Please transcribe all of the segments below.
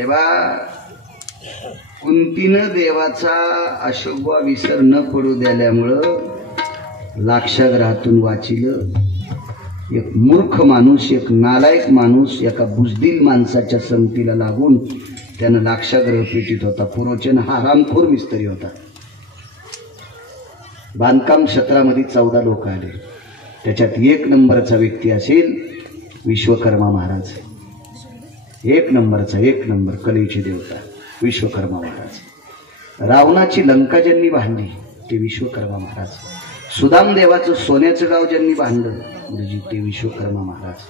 तेव्हा कुंतीनं देवाचा अशोभा विसर न पडू दिल्यामुळं लाक्षागृहातून वाचिलं. एक मूर्ख माणूस, एक नालायक माणूस एका बुजदिल माणसाच्या संगतीला लागून त्यानं लाक्षागृह पेटीत होता. पुरोचन हा हरामखोर मिस्त्री होता. बांधकाम क्षेत्रामध्ये 14 लोक आले. त्याच्यात 1 नंबरचा व्यक्ती असेल विश्वकर्मा महाराज. 1 नंबर कलेचे देवता विश्वकर्मा महाराज. रावणाची लंका ज्यांनी बांधली ते विश्वकर्मा महाराज. सुदाम देवाचं सोन्याचं गाव ज्यांनी बांधलं म्हणजे ते विश्वकर्मा महाराज.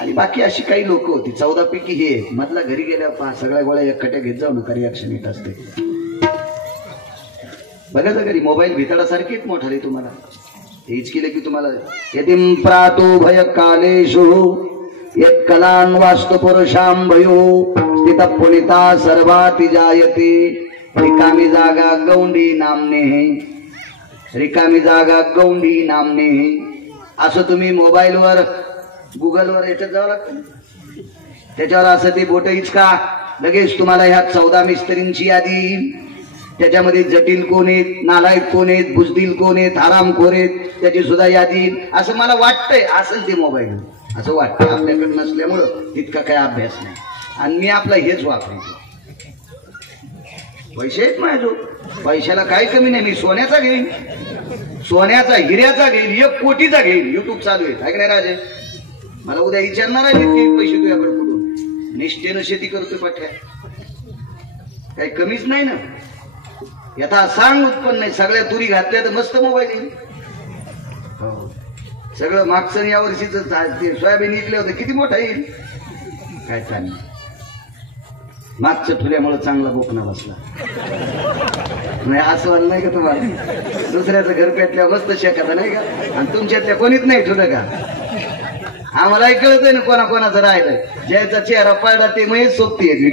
आणि बाकी अशी काही लोक होती. 14 पैकी हे मधला घरी गेल्या सगळ्या गोळ्या एकट्या घेत जाऊ नका, रिॲक्शन येत असते. बघायचं घरी मोबाईल भितडासारखीच मोठा रे तुम्हाला हेच केले की तुम्हाला यतिम प्रातो भय कालेषु यत् कलान वास्तु पुरुषां भयो स्थित पुनिता सर्वाति जायते. रिकामी जागा गौंडी नामने है, रिकामी जागा गौंडी नामने है. असं तुम्ही मोबाईलवर गुगलवर याच्यात जावं लागतं. त्याच्यावर असं ते बोट इचका लगेच तुम्हाला ह्या 14 मिस्त्रींची यादी. त्याच्यामध्ये जटिल कोण आहेत, नालायक कोण आहेत, बुजदिल कोण आहेत, हरामखोर आहेत त्याची सुद्धा यादी. असं मला वाटतंय असेल ते मोबाईल, असं वाटतं. आपल्याकडे नसल्यामुळं तितका काही अभ्यास नाही. आणि मी आपला हेच वापरायचो. पैसे आहेत माझ्या, पैशाला काही कमी नाही. मी सोन्याचा घेईन, सोन्याचा हिऱ्याचा घेईन, 1 कोटीचा घेईन. युट्यूब चालू आहे काय नाही राजे. मला उद्या विचारणार आहे की पैसे तुझ्याकडे कुठून. निष्ठेनं शेती करतोय पठ्या, काही कमीच नाही ना. याचा सांग उत्पन्न नाही. सगळ्या तुरी घातल्या तर मस्त मोबाईल येईल. हो सगळं मागचं या वर्षीच सोयाबीन इकले होते किती मोठा येईल काय चाललं. मागचं ठुल्यामुळे चांगला बोकणा बसला नाही असं वाटलं नाही का तुम्हाला. दुसऱ्याचं घर पेटल्या मस्त शेकात नाही का. आणि तुमच्यातल्या कोणीच नाही ठुलं का. आम्हालाही कळत आहे ना कोणाकोणाचं राहिलंय. ज्याचा चेहरा पडला ते मग सोबती आहे.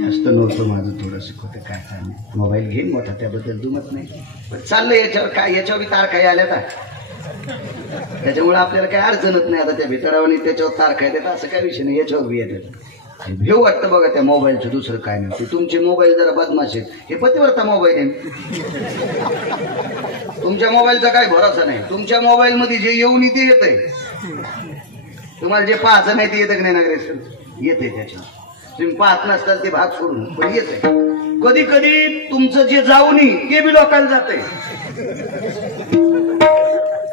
जास्त नव्हतं माझं थोडंसं होतं काय चाललं. मोबाईल घेईन मोठा त्याबद्दल दुमत नाही पण चाललंय. याच्यावर काय याच्यावर तारखा आल्या का त्याच्यामुळे आपल्याला काही अडचणत नाही. आता त्या भितरावानी त्याच्यावर तारखा येतात असं काही विषय नाही. याच्यावर बी येतात. भेव वाटतं बघा त्या मोबाईलचं. दुसरं काय नाही. ते तुमचे मोबाईल जरा बदमाश आहेत. हे पतिव्रता मोबाईल आहे. तुमच्या मोबाईलचा काही भरोसा नाही. तुमच्या मोबाईल मध्ये जे येऊन ते येत आहे. तुम्हाला जे पाहायचं नाही ते येतं की नाही नागरेशन येते. त्याच्यावर तुम्ही पाहत नसताल ते भाग सोडून पण येत आहे. कधी कधी तुमचं जे जाऊन ते बी लोकांना जाते.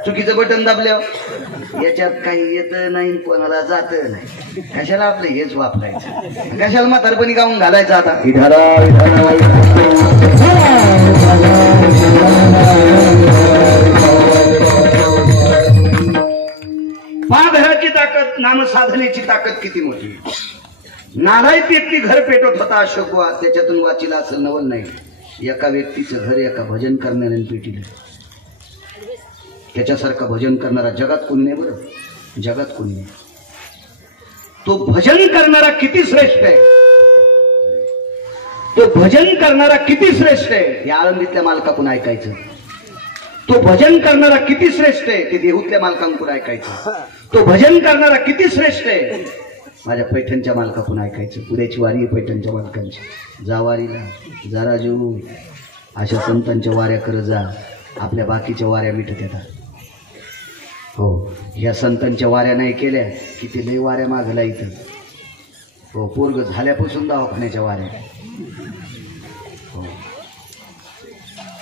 चुकीचं बटन दाबल्यावर याच्यात काही येत नाही कोणाला जात नाही. कशाला आपलं हेच वापरायचं. कशाला म्हातारपणी गाऊन घालायचं. आता पाघराची ताकद, नामसाधनेची ताकद किती मोठी. नालायक व्यक्ती घर पेटवत होता अशोकवा. त्याच्यातून वाचीला असं नवल नाही. एका व्यक्तीचं घर एका भजन करणाऱ्याने पेटीलं. त्याच्यासारखा भजन करणारा जगात कोणी नाही. बरं जगात कोणी नाही. तो भजन करणारा किती श्रेष्ठ आहे. तो भजन करणारा किती श्रेष्ठ आहे. या आळंदीतल्या मालकाकडून ऐकायचं. तो भजन करणारा किती श्रेष्ठ आहे ते देहूतल्या मालकांकडून ऐकायचं. तो भजन करणारा किती श्रेष्ठ आहे माझ्या पैठणच्या मालकाकडून ऐकायचं. उद्याची वारी पैठणच्या मालकांची. जा वारीला जरा जेऊ अशा संतांच्या वाऱ्या करत जा. आपल्या बाकीच्या वाऱ्या मिटत येतात. हो ह्या संतांच्या वाऱ्या नाही केल्या की ते लई वाऱ्या मागला इथं. हो पोरग झाल्यापासून दवाखान्याच्या वाऱ्या. हो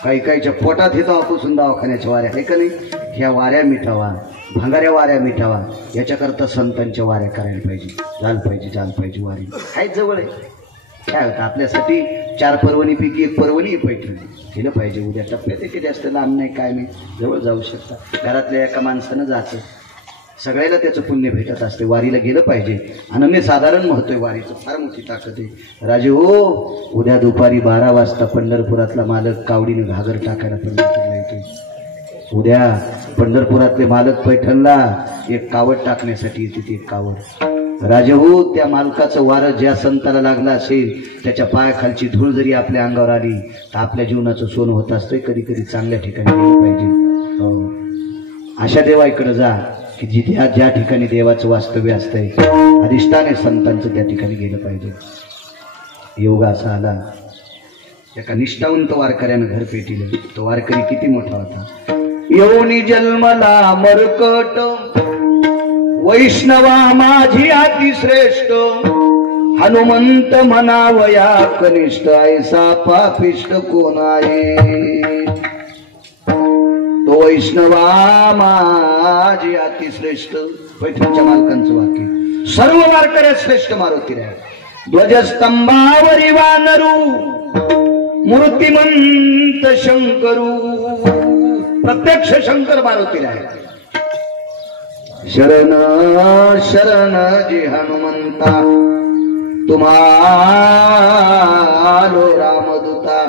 काही काहीच्या पोटात हे दवापासून दवाखान्याच्या वाऱ्या आहे का नाही. ह्या वाऱ्या मिटावा, भांगाऱ्या वाऱ्या मिटावा याच्याकरता संतांच्या वाऱ्या करायला पाहिजे. झालं पाहिजे वारी. काय जवळ आहे काय होतं आपल्यासाठी. 4 पर्वणीपैकी 1 पर्वणी पैठण केलं पाहिजे. उद्या टप्प्यात की जास्त लांब नाही काय नाही. जवळ जाऊ शकता. घरातल्या एका माणसानं जायचं. सगळ्याला त्याचं पुण्य भेटत असते. वारीला गेलं पाहिजे. अनन्यसाधारण महत्व आहे वारीचं. फार मोठी ताकद आहे. राजे हो उद्या दुपारी 12 वाजता पंढरपुरातला मालक कावडीने घागर टाकायला पंढरपूरला येतो. उद्या पंढरपुरातले मालक पैठणला एक कावड टाकण्यासाठी येते. एक कावड. राजे हो त्या मालकाचं वारं ज्या संताला लागला असेल त्याच्या पायाखालची धूळ जरी आपल्या अंगावर आली तर आपल्या जीवनाचं सोनं होत असतंय. कधी कधी चांगल्या ठिकाणी गेलं पाहिजे. अशा देवाकडे जा की जिथे ज्या ठिकाणी देवाचं वास्तव्य असतंय अधिष्ठान आहे संतांचं त्या ठिकाणी गेलं पाहिजे. योग असा आला एका निष्ठावंत वारकऱ्यानं घर पेटिलं. तो वारकरी किती मोठा होता. येऊनी जन्मला मरकट वैष्णवा माझी अति श्रेष्ठ हनुमंत म्हणावया कनिष्ठ ऐसा पापिष्ट कोण आहे. तो वैष्णवा माझी अति श्रेष्ठ. पैठणच्या मालकांचं वाक्य. सर्व वारकऱ्यात श्रेष्ठ मारुती आहे. ध्वजस्तंभावरी वानरू मूर्तिमंत शंकरू. प्रत्यक्ष शंकर मारुती आहे. शरण शरण जे हनुमंता तुम्हालो रामदूता.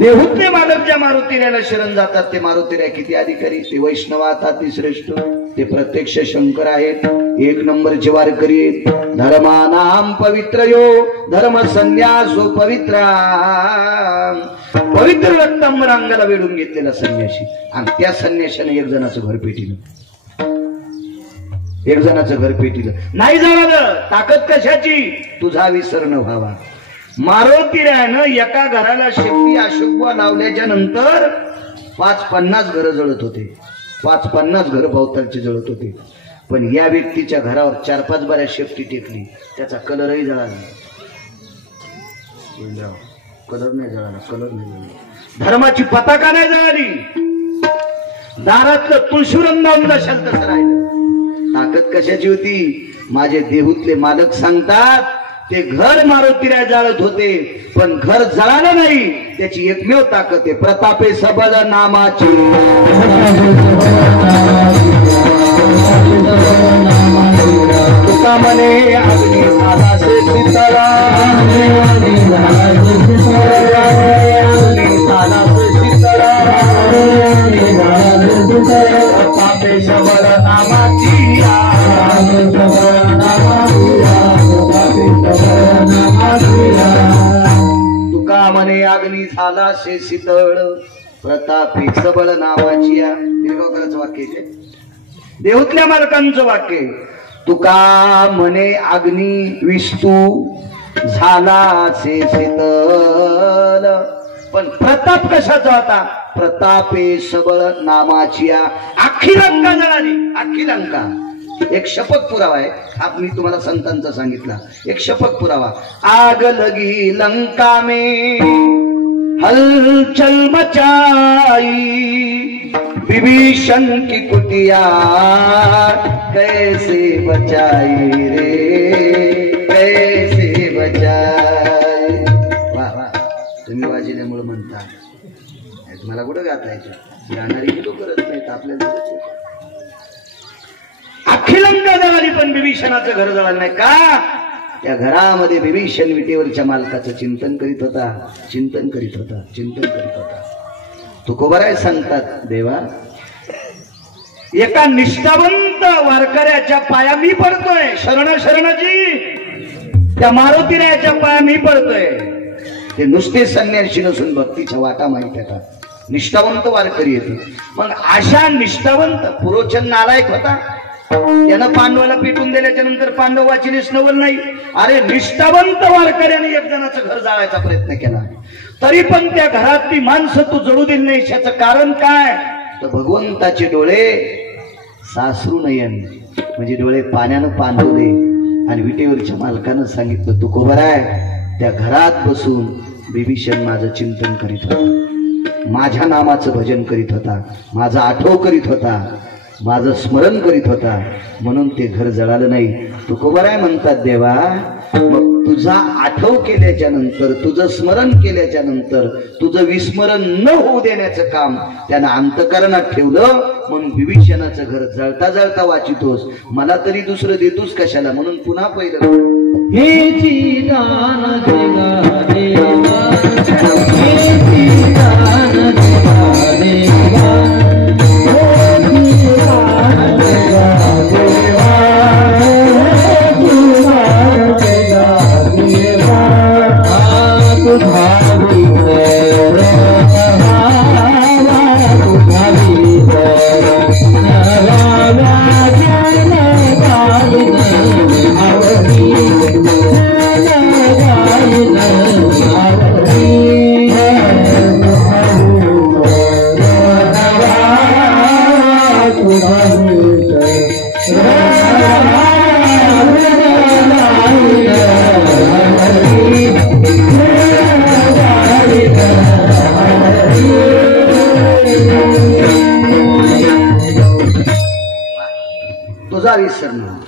देहूतले मालक ज्या मारुतीऱ्याला शरण जातात ते मारुतीऱ्या किती अधिकारी. ते वैष्णवात अतिश्रेष्ठ. ते प्रत्यक्ष शंकर आहेत. एक नंबरचे वारकरी आहेत. धर्मानाम पवित्रयो धर्म संन्यासो पवित्रा. पवित्र रक्तांबर अंगाला वेढून घेतलेला संन्यासी. आणि त्या संन्याशाने एक जणाचं घर पेटिलं. एक जणाचं घर पेटिलं. नाही झालं ताकद कशाची. तुझा विसर न व्हावा. मारुतीऱ्यानं एका घराला शेपटी अशुभ लावल्याच्या नंतर 550 घरं जळत होते. 550 घरं भोवतालची जळत होते. पण या व्यक्तीच्या घरावर 4-5 बाऱ्या शेपटी टेकली. त्याचा कलरही जळाला. कलर नाही जळाला. कलर नाही जळाला. धर्माची पताका नाही जळाली. दारातलं तुळशीवृंदावन नशाल तसं राहिलं. ताकद कशाची होती. माझे देहूतले मालक सांगतात ते घर मारुतीऱ्या जाळत होते पण घर जळालं नाही. त्याची एकमेव ताकद आहे. प्रतापे सबल नामाची. तुका म्हणे अग्नी झाला से शीतळा. अग्नी झाला से शीतळा. प्रतापे सबल नामाची. तुका म्हणे अग्नी झाला से शीतळ प्रतापी सबळ नावाची. दीर्घकराचं वाक्य आहे. देहूतल्या मालकांचं वाक्य. तुका म्हणे अग्नी विस्तू झाला से शीतल. पण प्रताप कशाचा होता. प्रतापे सबळ नामाची. अख्खी लंका जळाली. अख्खी लंका. एक शपथ पुरावा आहे. हा मी तुम्हाला संतांचा सांगितला. एक शपथ पुरावा. आग लगी लंका में हलचल मचाई विभीषण की कुटिया कैसे बचाई रे कैसे बचाई. वा वा. तुम्ही वाजल्यामुळे म्हणता. तुम्हाला कुठं गाता यायचं. गाणारी कुठं करत नाहीत आपल्याला. अख्खी लंका जळाली पण विभीषणाचं घर जळालं नाही. का. त्या घरामध्ये विभीषण विटेवरच्या मालकाचं चिंतन करीत होता. चिंतन करीत होता. चिंतन करीत होता. तुकोबाराय सांगतात देवा एका निष्ठावंत वारकऱ्याच्या पाया मी पडतोय. शरण शरणाची. त्या मारुतीरायाच्या पाया मी पडतोय. ते नुसते संन्यासी नसून भक्तीच्या वाटा माहित येतात. निष्ठावंत वारकरी येते. मग अशा निष्ठावंत पुरोचन नालायक होता. त्यानं पांडवाला पेटून दिल्याच्या नंतर पांडव वाचिलेच नवल नाही. अरे निष्ठावंत वारकऱ्याने एक जणाचं घर जाळायचा प्रयत्न केला तरी पण त्या घरातली माणसं तू जळू दिली नाही. याचं कारण काय. तर भगवंताचे डोळे सासरू नयन म्हणजे डोळे पाण्यानं पांढरू दे. आणि विटेवरच्या मालकानं सांगितलं तुकोबाराय त्या घरात बसून विभीषण माझं चिंतन करीत होता. माझ्या नामाचं भजन करीत होता. माझा आठव करीत होता. माझं स्मरण करीत होता. म्हणून ते घर जळालं नाही. तुकोबाराय म्हणतात देवा मग तुझा आठव केल्याच्या नंतर तुझं स्मरण केल्याच्या नंतर तुझं विस्मरण न होऊ देण्याचं काम त्यानं अंतकरणात ठेवलं. म्हणून विभीषणाचं घर जळता जळता वाचितोस. मला तरी दुसरं देतोस कशाला. म्हणून पुन्हा पहिलं हे दान देवा देवा हे दान देवा देवा विसरणं.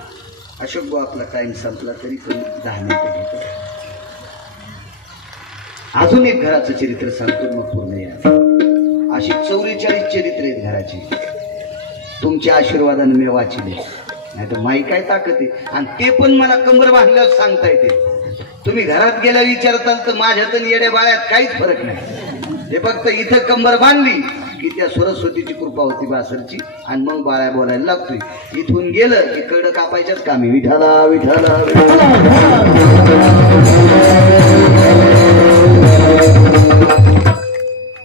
अशोक भाऊ आपला टाइम संपला तरी पण 10 मिनिटं घेतो. अजून एक घराचं चरित्र सांगतो मग पूर्ण या. अशी 44 चरित्र आहेत घराची. तुमच्या आशीर्वादाने मी वाचले, नाही तर माई काय ताकद आहे. आणि ते पण मला कंबर बांधल्यावर सांगता येते. तुम्ही घरात गेल्या विचारताल तर माझ्यात आणि येड्या बाळ्यात काहीच फरक नाही. ते फक्त इथं कंबर बांधली की त्या सरस्वतीची कृपा होती बासरची, आणि मग बाळ्या बोलायला लागतोय. इथून गेलं की कड कापायच्याच कामी. विठाला विठाला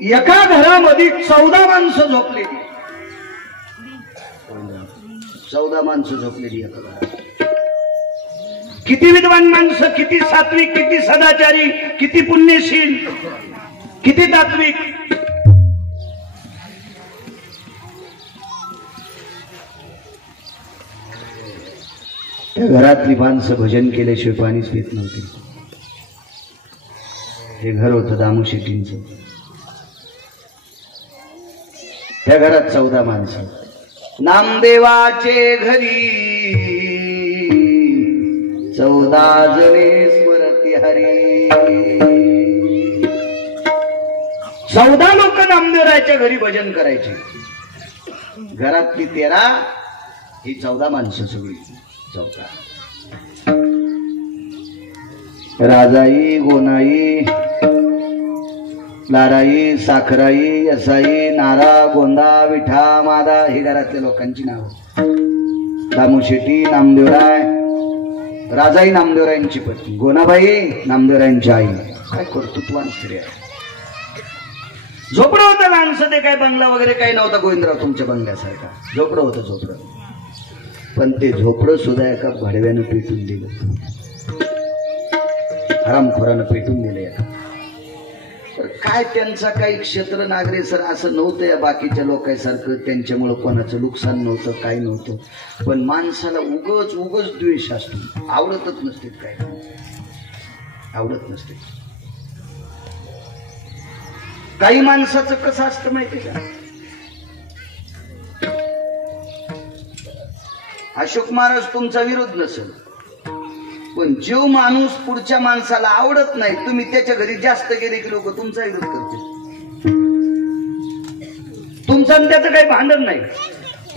एका घरामध्ये 14 माणसं झोपलेली. 14 माणसं झोपलेली एका घरात. किती विद्वान माणसं, किती सात्विक, किती सदाचारी, किती पुण्यशील, किती तात्विक. त्या घरातली माणसं भजन केल्याशिवाय पाणीच पित नव्हती. हे घर होतं दामू शेट्टींचं. त्या घरात 14 माणसं. नामदेवाचे घरी 14 जणे स्मरती हरी. 14 लोक नामदेवरायच्या घरी भजन करायचे. घरातली 13, ही 14 माणसं सगळी. 14 राजाई, गोनाई, लाराई, साखराई, यसाई, नारा, गोंदा, विठा, मादा ही घरातल्या लोकांची नावं. दामू शेट्टी, नामदेवराय. राजाई नामदेवरायांची पत्नी, गोनाबाई नामदेवरायांची आई. काय कर्तृत्वान स्त्री आहे. झोपडं होतं लहानसं. ते काय बंगला वगैरे काही नव्हता गोविंदराव तुमच्या बंगल्यासारखा. झोपडं होतं झोपडं. पण ते झोपडं सुद्धा एका भाडव्यानं पेटून दिलं. हरामखोरानं पेटून दिले. काय त्यांचा काही क्षेत्र नागरेसर असं नव्हतं या बाकीच्या लोकांसारखं. त्यांच्यामुळं कोणाचं नुकसान नव्हतं, काही नव्हतं. पण माणसाला उगच उगच द्वेष असतो. आवडतच नसते, काय आवडत नसते. काही माणसाचं कसं असतं माहिती का. अशोक महाराज तुमचा विरोध नसेल, पण जो माणूस पुढच्या माणसाला आवडत नाही, तुम्ही त्याच्या घरी जास्त गेले की लोक तुमचा विरोध करतील. तुमचं त्याचं काही भांडण नाही,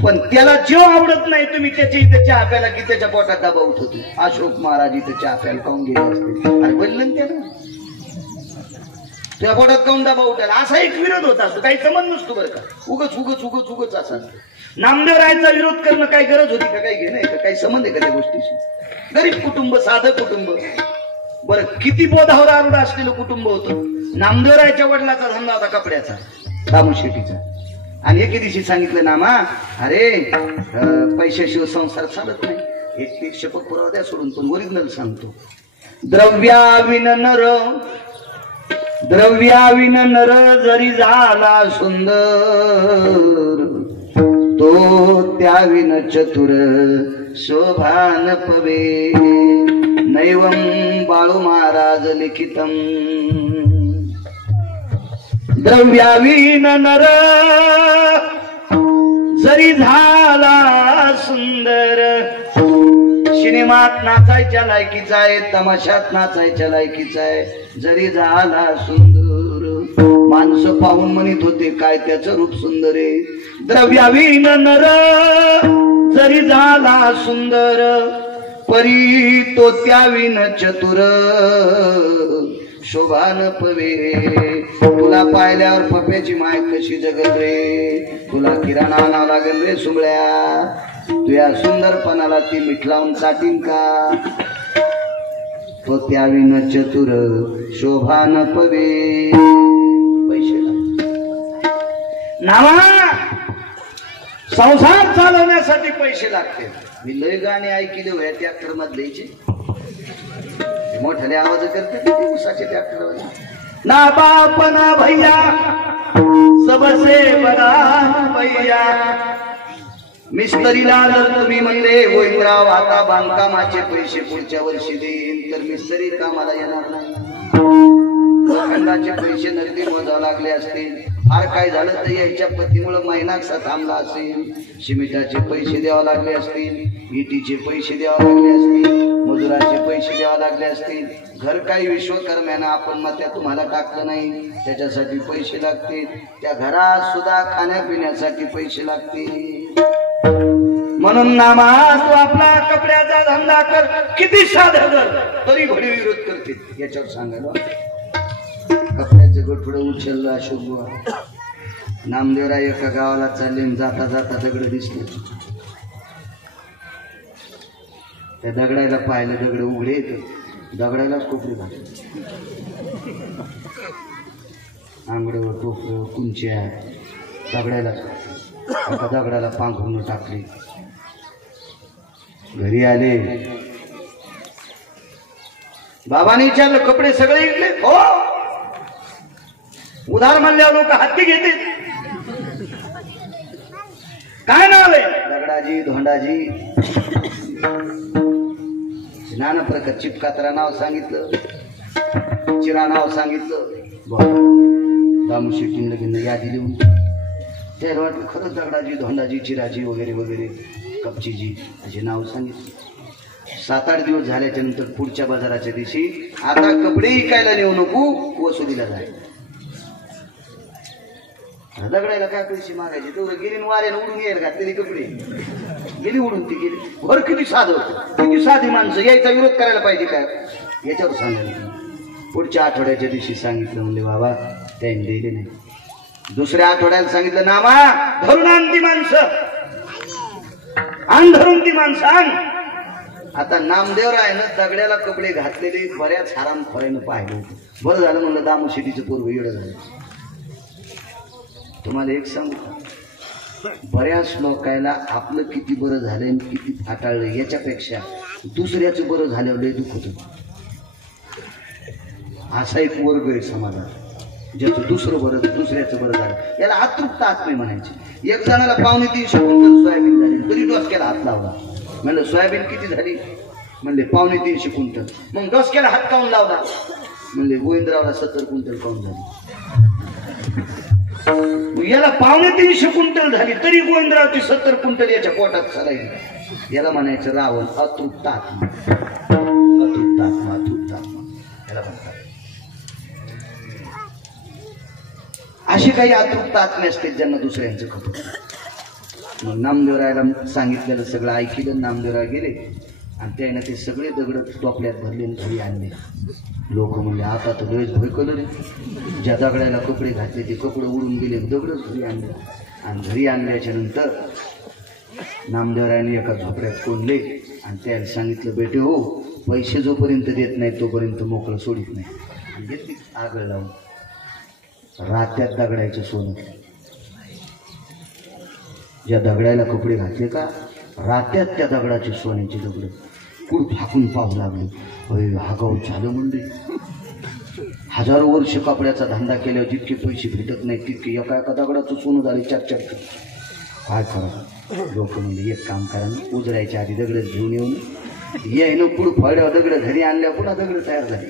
पण त्याला जो आवडत नाही तुम्ही त्याच्या इथं चहा प्याला की त्याच्या पोटात दबाव उठवतो. अशोक महाराज इथं चहा प्यायला काऊन गेले असते. अरे बोललं त्याला त्या पोटात काऊन दबाव उठायला. असा एक विरोध होत असतो. काही संबंध नसतो बरं का. उगच उगच उगच उगच असा असतो. नामदेवरायांचा विरोध करणं काही गरज होती का, काही घेणं का, काही संबंध आहे का त्या गोष्टीशी. गरीब कुटुंब, साधं कुटुंब. बरं किती बोधावर आरूढ असलेलं कुटुंब होतं. नामदेवरायच्या वडिलाचा धंदा होता कपड्याचा, दामू शेट्टीचा. आणि एके दिवशी सांगितलं नामा, अरे पैशाशिवाय संसार चालत नाही. एक शपथ पुरावा द्या सोडून, पण ओरिजिनल सांगतो. द्रव्याविन नर जरी झाला सुंदर, तो त्याविन चतुर शोभान पवे. नैवं बाळू महाराज लिखितम. द्रव्याविन नर जरी झाला सुंदर. सिनेमात नाचायच्या लायकीचा आहे, तमाशात नाचायच्या लायकीचा आहे. जरी झाला सुंदर, माणसं पाहून म्हणत होते काय त्याचं रूप सुंदर आहे. द्रव्याविन नर जरी झाला सुंदर, परी तो त्याविन चतुर शोभान पवे. तुला पाहिल्यावर पप्याची माय कशी जगल रे. तुला किराणा आणावं लागेल रे सुंबळ्या. तुझ्या सुंदरपणाला ती मीठ लावून चाटीन का. तो त्याविन चतुर शोभान पवे. पैसे नावा संसार चालवण्यासाठी पैसे लागते. मी लय गाणे ऐकले होय ट्रॅक्टर मधल्याचे. मोठ्याने आवाज करते ते उसाचे ट्रॅक्टर. ना बाप ना भैया सबसे बडा भैया. मिस्त्रीला जर तुम्ही म्हणले गोविंदराव आता बांधकामाचे पैसे पुढच्या वर्षी देईन, तर मिस्त्री कामाला येणार नाही. लोखंडाचे पैसे नगदी मोजावे लागले असतील. फार काय झालं तर याच्या पतीमुळे महिना कसा थांबला असेल, सिमेंटाचे पैसे द्यावे लागले असतील, इटीचे पैसे द्यावे लागले असतील, मजुराचे पैसे द्यावे लागले असतील. घर काही विश्वकर्म्यानं आपण मग त्या तुम्हाला टाकलं नाही, त्याच्यासाठी पैसे लागतील. त्या घरात सुद्धा खाण्यापिण्यासाठी पैसे लागतील. म्हणून नामा तू आपला कपड्याचा धंदा कर, किती साधं कर, तरी भडी विरोध करते. याच्यावर सांगायला कपड्याचं गोठडं उचललं अशोक बुवा. नामदेवराय एका गावाला चालले, जाता जाता दगड दिसले. त्या दगडायला पाहिलं, दगड उघडे येत, दगडायलाच कोपरी घातली. आंगडं टोपलं कुंच्या दगडायला, एका दगडाला पांघरून टाकली. घरी आले, बाबांनी विचारलं कपडे सगळे इकले? हो. उधार म्हणल्यावर लोक हत्ती घेते. काय नाव आहे? दगडाजी, धोंडाजी. नाना प्रकार, चिपकात्रा नाव सांगितलं, चिरा नाव सांगितलं. दामू शेट्टींना लगेच यादी लिहून त्याला वाटलं खरंच दगडाजी, धोंडाजी, चिराजी वगैरे वगैरे, कपचीजी असे नाव सांगितले. 7-8 दिवस झाल्याच्या नंतर पुढच्या बाजाराच्या दिवशी आता कपडे विकायला नेऊ नको, वसुलीला जाय. दगडायला काय पैसे मागायचे? तेवढं गेली वाऱ्यानं उडून यायला घातलेली कपडे गेली उडून, ती गेली. भर किती साधं, किती साधी माणसं, यायचा विरोध करायला पाहिजे काय? याच्यावर सांगायला. पुढच्या आठवड्याच्या दिवशी सांगितलं, म्हणले बाबा त्यांनी दिले नाही. दुसऱ्या आठवड्याला सांगितलं, नामा धरून आण ती माणसं, आण धरून ती माणसं आण. आता नामदेवरायनं दगड्याला कपडे घातलेले बऱ्याच हरामखोरानं पाहिलं. बरं झालं म्हणलं दामू शेट्टीचं पोरगं येडं झालं. तुम्हाला एक सांगू का, बऱ्याच लोकायला आपलं किती बरं झालंय, किती फाटाळलं, याच्यापेक्षा दुसऱ्याचं बरं झाल्यावर लय दुःख होतं. असा एक वर्ग आहे समाजात, ज्याचं दुसरं बरं, दुसऱ्याचं बरं झालं, याला अतृप्त आत्मे म्हणायचे. एक जणाला 2.5 क्विंटल सोयाबीन झाली, तरी डोसक्याला हात लावला. म्हणलं सोयाबीन किती झाली? म्हणले 3.5 क्विंटल. मग डोसक्याला हात काऊन लावला? म्हणले गोविंदरावला 70 क्विंटल काऊन झाली. याला 3.5 क्विंटल झाली, तरी गोविंदरावची 70 क्विंटल याच्या पोटात चालायची. याला म्हणायचं रावण, अतृप्त आत्मा. अतृप्त आत्मा, अतृप्त आत्मा याला म्हणतात. असे काही अतृप्त आत्मे असते ज्यांना दुसऱ्यांचं खपत. मग नामदेवरायला सांगितलेलं सगळं ऐकलं. नामदेवराय गेले आणि त्याने ते सगळे दगड टोपल्यात भरले आणि घरी आणले. लोक म्हणले आता तर लयच भयकलं रे, ज्या दगडायला कपडे घातले ते कपडे उडून गेले, दगडच घरी आणले. आणि घरी आणल्याच्या नंतर नामदेवरायाने एका झोपड्यात कोंडले आणि त्याला सांगितलं, बेटे हो, पैसे जोपर्यंत देत नाही तोपर्यंत मोकळं सोडित नाही. आणि घेतली आगळ लावून. रात्यात दगडायचं सोनं. ज्या दगडायला कपडे घातले का, रात्यात त्या दगडाचे सोन्याचे दगड कुठं फाकून पाहू लागले. हा गाव झालं म्हणले. हजारो वर्ष कपड्याचा धंदा केल्यावर जितके पैसे भेटत नाही तितके एका एका दगडाचं सोनं झाले 4-4. काय करा? लोक म्हणले एक काम करा ना, उजरायच्या आधी दगड घेऊन येऊन ये ना, पुढं फळ्यावर दगड घरी आणल्या पुन्हा दगड तयार झाले.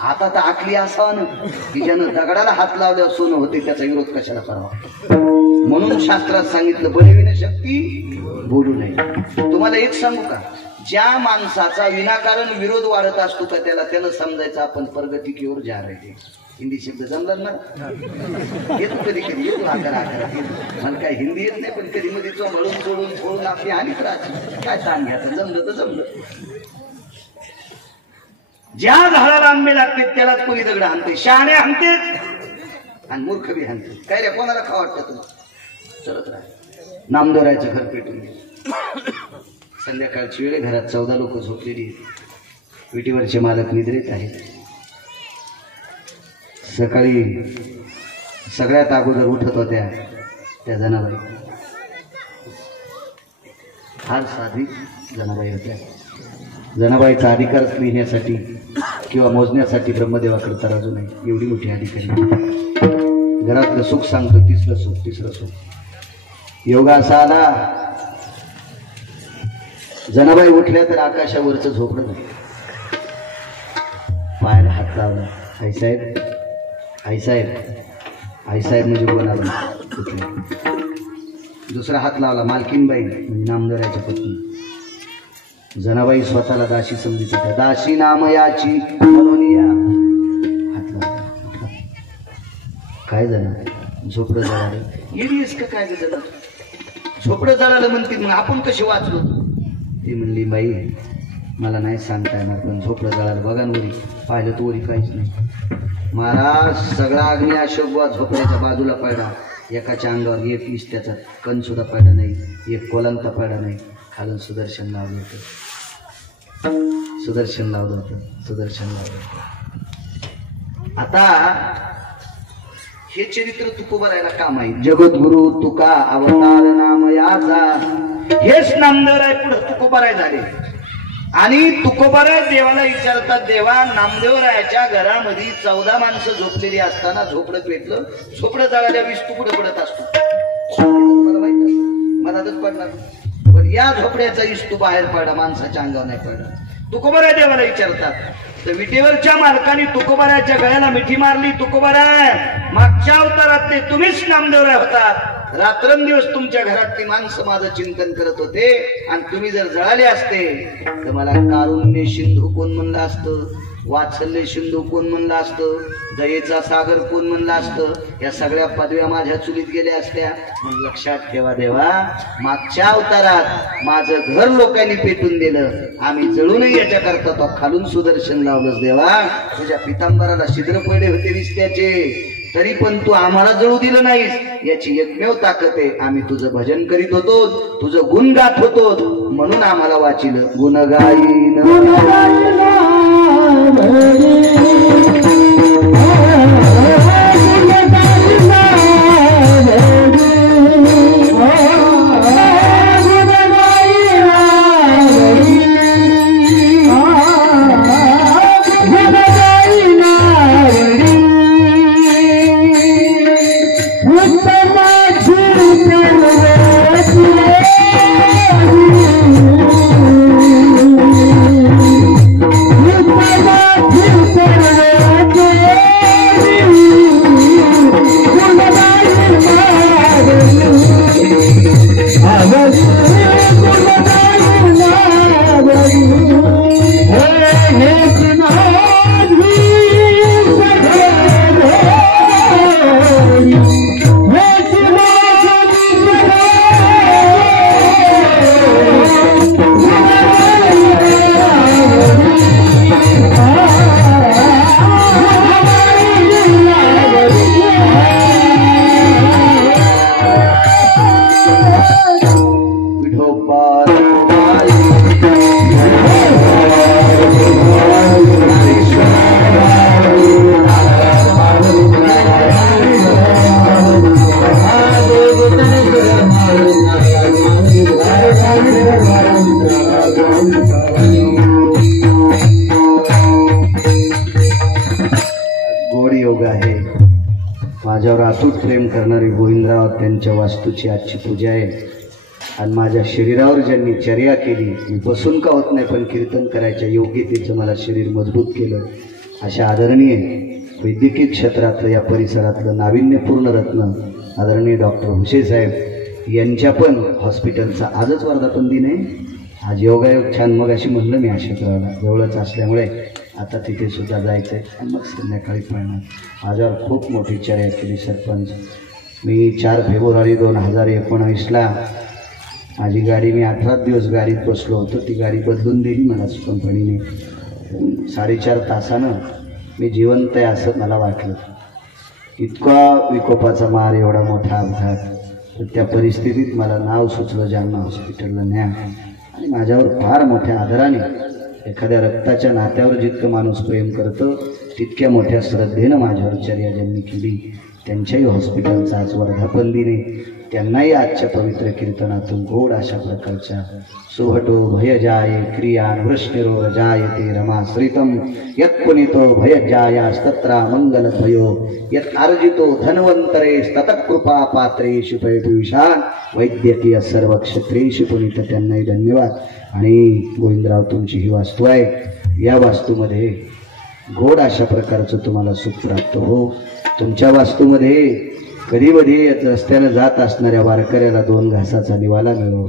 आता तर आखली असावं ना की ज्यानं दगडाला हात लावल्यावर सोनं होते, त्याचा विरोध कशाला करावा? म्हणून शास्त्रात सांगितलं, बनविन शक्ती बोलू नये. तुम्हाला एक सांगू का, ज्या माणसाचा विनाकारण विरोध वाढत असतो का त्यानं समजायचं आपण प्रगती की ओर जा रहे. हिंदी शब्द जमला ना, येतो कधी कधी येतो, आकार मला काय हिंदी येत नाही, पण कधी मध्ये म्हणून सोडून सोडून आपली हानी राहते. काय ताण घ्यायचं, जमलं तर जमलं. ज्या झाडाला आंबे लागते त्यालाच कोणी दगड हाणते. शहाणे हाणतेच आणि मूर्ख बी हाणते. काय रे, कोणाला खा वाटतं तुला? चलत राहा. नामदेवरायचं घर पेटून गेलं. संध्याकाळची वेळ, घरात 14 लोक झोपलेली. विटीवरचे मालक निद्रेत आहेत. सकाळी सगळ्यात अगोदर उठत होत्या त्या जनाबाई. फार साधी जनाबाई होत्या. जनाबाईचा अधिकार लिहिण्यासाठी किंवा मोजण्यासाठी ब्रह्मदेवाकडे तराजू नाही. एवढी मोठी अधिकारी. घरातलं सुख सांगतो, तिसरं सुख. योगा असा आला, जनाबाई उठल्या तर आकाशावरचं झोपडं नाही. पायाला हात लावला. आईसाहेब आईसाहेब म्हणजे बोलावं कुठले. दुसरा हात लावला मालकीनबाई म्हणजे नामदाराच्या पत्नी. जनाबाई स्वतःला दाशी समजत होत्या. दाशी नामयाची म्हणून या हात लावला. काय झालं झोपडं जळालं. येडीस का काय झालं झोपडं जळालं म्हणते. मग आपण कसे वाचलो. ती म्हणली बाई मला नाही सांगता येणार पण झोपडं जळालं बघा वरी. पाहिलं तर वरी काहीच नाही. महाराज सगळा अग्नी अशोकवा झोपड्याच्या बाजूला पडला. एकाच्या अंगावर एक इस त्याचा कण सुद्धा पडला नाही. एक कोलंता पडला नाही. खालून सुदर्शन लावलं होतं. सुदर्शन लावलं होतं. सुदर्शन लावलं होतं. आता हे चरित्र तुकोबरायला काम आहे. जगद्गुरु तुका अवतार नाम याचा हेच नामदेवराय पुढे तुकोबराय झाले. आणि तुकोबराय देवाला विचारतात देवा नामदेवरायाच्या घरामध्ये 14 माणसं झोपलेली असताना झोपडं पेटलं. झोपडं जाळाल्या विस्तू पुढे पडत असतो मला माहित मधातच पडणार. पण या झोपड्याचा इस्तू बाहेर पडला माणसाच्या अंगावर नाही पडला. तुकोबराय देवाला विचारतात. तर विटेवरच्या मालकाने तुकोबरायाच्या गळ्याला मिठी मारली. तुकोबराय मागच्या अवतारात ते तुम्हीच नामदेवराय होतात. रात्रंदिवस तुमच्या घरातली माणसं माझं चिंतन करत होते आणि तुम्ही जर जळाले असते तर मला कारुण्य सिंधू कोण म्हणलं असतं. वात्सल्य सिंधू कोण म्हणलं असतं. दयेचा सागर कोण म्हणलं असतं. या सगळ्या पदव्या माझ्या चुलीत गेल्या असत्या. मग लक्षात ठेवा देवा मागच्या अवतारात माझं घर लोकांनी पेटून दिलं. आम्ही जळूनही याच्या करता तो खालून सुदर्शन लावलंच देवा. तुझ्या पितांबराला छिद्र पडले होते विस्त्याचे तरी पण तू आम्हाला जळू दिलं नाहीस. याची एकमेव ताकद आहे. आम्ही तुझं भजन करीत होतो. तुझं गुण गात होतो म्हणून आम्हाला वाचिलं. गुण गाईन माझ्यावर अतूट प्रेम करणारी गोविंदराव त्यांच्या वास्तूची आजची पूजा आहे. आणि माझ्या शरीरावर ज्यांनी चर्या केली मी बसून का होत नाही पण कीर्तन करायच्या योग्यतेचं मला शरीर मजबूत केलं अशा आदरणीय वैद्यकीय क्षेत्रातलं या परिसरातलं नाविन्यपूर्ण रत्न आदरणीय डॉक्टर हुसे साहेब यांच्या पण हॉस्पिटलचा आजच वर्धापन दिन आहे. आज योगायोग छान मग अशी म्हणलं मी आशेकराला जवळच असल्यामुळे आता तिथे सुद्धा जायचं आहे आणि मग संध्याकाळी पळणार. माझ्यावर खूप मोठी चर्या केली सरपंच. मी 4 फेब्रुवारी 2019ला माझी गाडी मी 18 दिवस गाडीत बसलो होतो. ती गाडी बदलून दिली मला कंपनीने. 4.5 तासानं मी जिवंत आहे असं मला वाटलं. इतका विकोपाचा मार एवढा मोठा अपघात. तर त्या परिस्थितीत मला नाव सुचलं जालना हॉस्पिटलला न्या. आणि माझ्यावर फार मोठ्या आदराने एखाद्या रक्ताच्या नात्यावर जितकं माणूस प्रेम करतं तितक्या मोठ्या श्रद्धेनं माझ्यावर चर्या ज्यांनी केली त्यांच्याही हॉस्पिटलचा आज वर्धापन दिने. त्यांनाही आजच्या पवित्र कीर्तनातून गोड अशा प्रकारच्या सुभटो भयजाये क्रिया वृष्णिरो जायते रमाश्रितम यत्पुनितो भयजायास्तत्रा मंगलभयो यत् अर्जितो धन्वंतरे ततकृपा पात्रेषु भयभूषान वैद्यकीय सर्व क्षेत्रेषु पुनित. त्यांनाही धन्यवाद. आणि गोविंदराव तुमची ही वास्तू आहे. या वास्तूमध्ये गोड अशा प्रकारचं तुम्हाला सुख प्राप्त हो. तुमच्या वास्तूमध्ये कधी कधी रस्त्यानं जात असणाऱ्या वारकऱ्याला 2 घासाचा निवाला मिळो,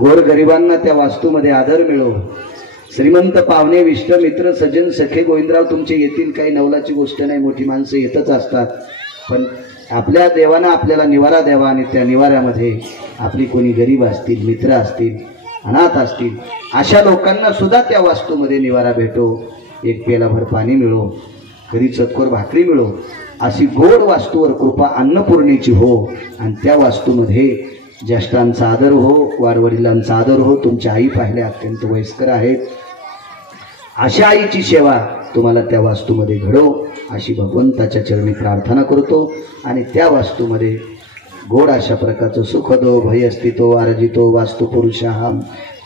गोरगरिबांना त्या वास्तूमध्ये आदर मिळो, श्रीमंत पाहुणे विष्ट मित्र सज्जन सखे गोविंदराव तुमचे येतील, काही नवलाची गोष्ट नाही, मोठी माणसं येतच असतात, पण आपल्या देवानं आपल्याला निवारा द्यावा आणि त्या निवाऱ्यामध्ये आपली कोणी गरीब असतील, मित्र असतील, अनाथ असतील, अशा लोकांना सुद्धा त्या वास्तूमध्ये निवारा भेटो, एक पेलाभर पाणी मिळो, कधी चतकोर भाकरी मिळो, अशी गोड वास्तूवर कृपा अन्नपूर्णेची हो आणि त्या वास्तूमध्ये ज्येष्ठांचा आदर हो, वारवडिलांचा आदर हो. तुमच्या आई पाहिल्या अत्यंत वयस्कर आहेत, अशा आईची सेवा तुम्हाला त्या वास्तूमध्ये घडो अशी भगवंताच्या चरणी प्रार्थना करतो आणि त्या वास्तूमध्ये गोड अशा प्रकारचं सुख दो भय अस्तितो वारजितो वास्तुपुरुषाहम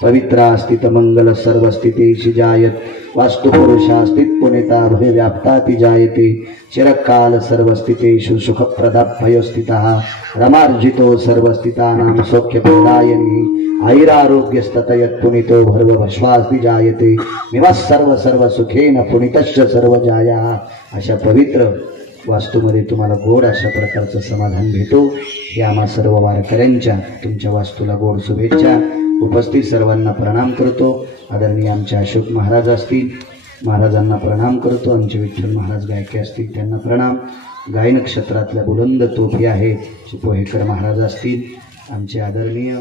पवित्रा स्थित मंगल सर्व स्थितीशी जायत वास्तुपुरुषा स्थित पुनेता भय व्याप्ताति जायते चिरकाल सर्व स्थितेषु सुखप्रदा भयस्थितः रमार्जितो सर्व स्थितानां सौख्यप्रदायिनी ऐरारोग्यस्ततयत् पुनितो भर्व भस्वास्ति जायते निवास सर्व सर्व सुखेन पुनितश्च सर्व जाया. अशा पवित्र वास्तूमध्ये तुम्हाला गोड अशा प्रकारचं समाधान भेटो हे आम्हा सर्व वारकऱ्यांच्या तुमच्या वास्तूला गोड शुभेच्छा. उपस्थित सर्वांना प्रणाम करतो. आदरणीय आमचे अशोक महाराज असतील, महाराजांना प्रणाम करतो. आमचे विठ्ठल महाराज गायके असतील त्यांना प्रणाम. गायन क्षेत्रातल्या बुलंद तोफी आहेत चिपोहेकर महाराज असतील, आमचे आदरणीय